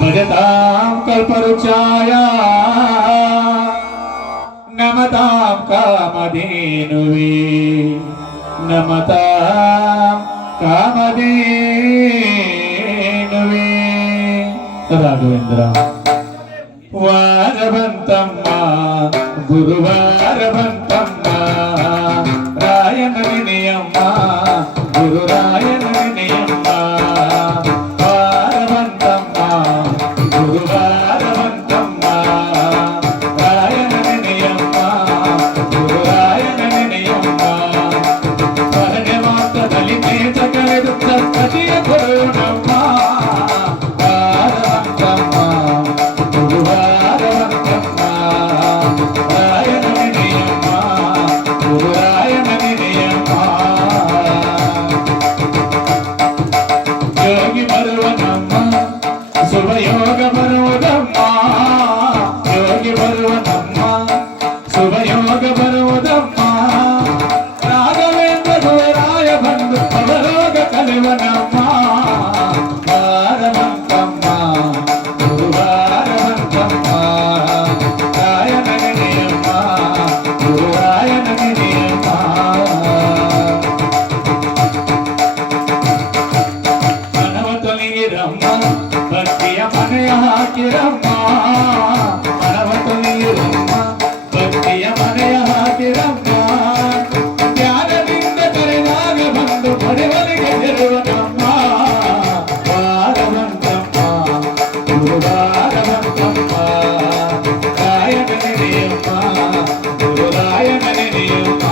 भजतां कल्पवृक्षाय नमतां कामधेनुवे नमतां कामधेनुवे Raghavendra वारवंतम्म गुरुवारवंतम्म Ryan विनयम्म गुरुरायन विनयम्म वारवंतम्म गुरुवारवंतम्म Ryan विनयम्म गुरुरायन विनयम्म वरने मातದಲ್ಲಿ ನೇತ ಕಳೆದುತ್ತ ಸತಿಯ ಕೊಡೋಣಮ್ಮ ವಾರವಂತಮ್ಮ ಗುರುವಾರವಂತಮ್ಮ ರಾಯನ ವಿನಯಮ್ಮ ಗುರುರಾಯನ ವಿನಯಮ್ಮ ಯೋಗಿ ಬರುವನಮ್ಮ ಶುಭಯೋಗ ಬರುವುದಮ್ಮ ಯೋಗಿ ಬರುವನಮ್ಮ ಶುಭಯೋಗ ಬರುವುದಮ್ಮ ರಾಘವೇಂದ್ರ ಗುರುರಾಯ ಬಂದು ಅವರೋಗ ಕಲಿವನಮ್ಮ ವಾರವಂತಮ್ಮ ಗುರುವಾರವಂತಮ್ಮ ರಾಯನ ವಿನಯಮ್ಮ ಗುರುರಾಯನ ವಿನಯಮ್ಮ ಮನವ ತೊಲಗಿರಮ್ಮ ಭಕ್ತಿಯ ಮನೆಯ ಹಾಕಿರಮ್ಮ ಮನವ ತೊಲಗಿರಮ್ಮ ಭಕ್ತಿಯ ಮನೆಯ ಹಾಕಿರಮ್ಮ ಧ್ಯಾನದಿಂದ ಕರೆದಾಗ ಬಂದು ಪಡೆವಲಿಗೆ ಹೆರುವನಮ್ಮ ವಾರವಂತಮ್ಮ ಗುರುವಾರವಂತಮ್ಮ ರಾಯನ ವಿನಯಮ್ಮ ಗುರುರಾಯನ ವಿನಯಮ್ಮ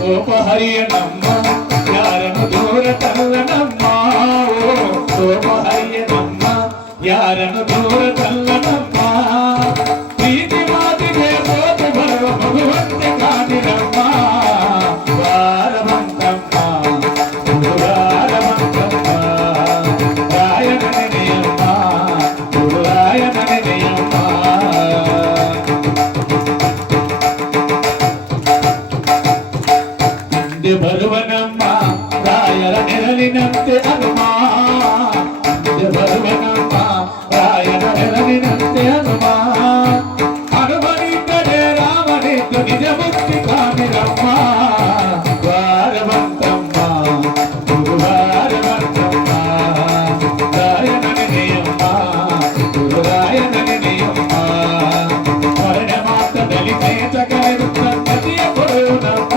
ಕೋಪಹರಿಯನಮ್ಮ ಯಾರನ್ನು ದೂರ ತಲ್ಲನಮ್ಮ ಕೋಪಹರಿಯನಮ್ಮ ಯಾರನ್ನು ದೂರ ತಲ್ಲನಮ್ಮ ಪ್ರೀತಿ ಮಾತಿಗೆ ಸೋತು ಬರುವ ಮಗುವಂತೆ ಕಾಣಿರಮ್ಮ ವಾರವಂತಮ್ಮ ಗುರುವಾರವಂತಮ್ಮ ರಾಯನ ವಿನಯಮ್ಮ ಗುರುರಾಯನ ವಿನಯಮ್ಮ ಮುಂದೆ ಬರುವನಮ್ಮ ರಾಯರ ನೆರಳಿನಂತೆ ಹನುಮ ಮುಂದೆ ಬರುವನಮ್ಮ ರಾಯರ ನೆರಳಿನಂತೆ ಹನುಮ ಹನುಮನಿದ್ದರೆ ರಾಮನಿದ್ದು ನಿಜ ಮುಕ್ತಿ ಕಾಣಿರಮ್ಮ ವಾರವಂತಮ್ಮ ಗುರುವಾರವಂತಮ್ಮ ರಾಯನ ವಿನಯಮ್ಮ ಗುರುರಾಯನ ವಿನಯಮ್ಮ ಮರಣ ಮಾತದಲ್ಲಿ ನೇತ ಕಳೆದುತ್ತ ಕತಿಯ ಕೊಡುವುದಮ್ಮ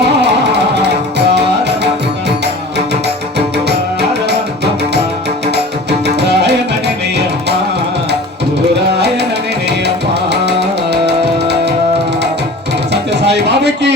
सत्य साई बाबा की।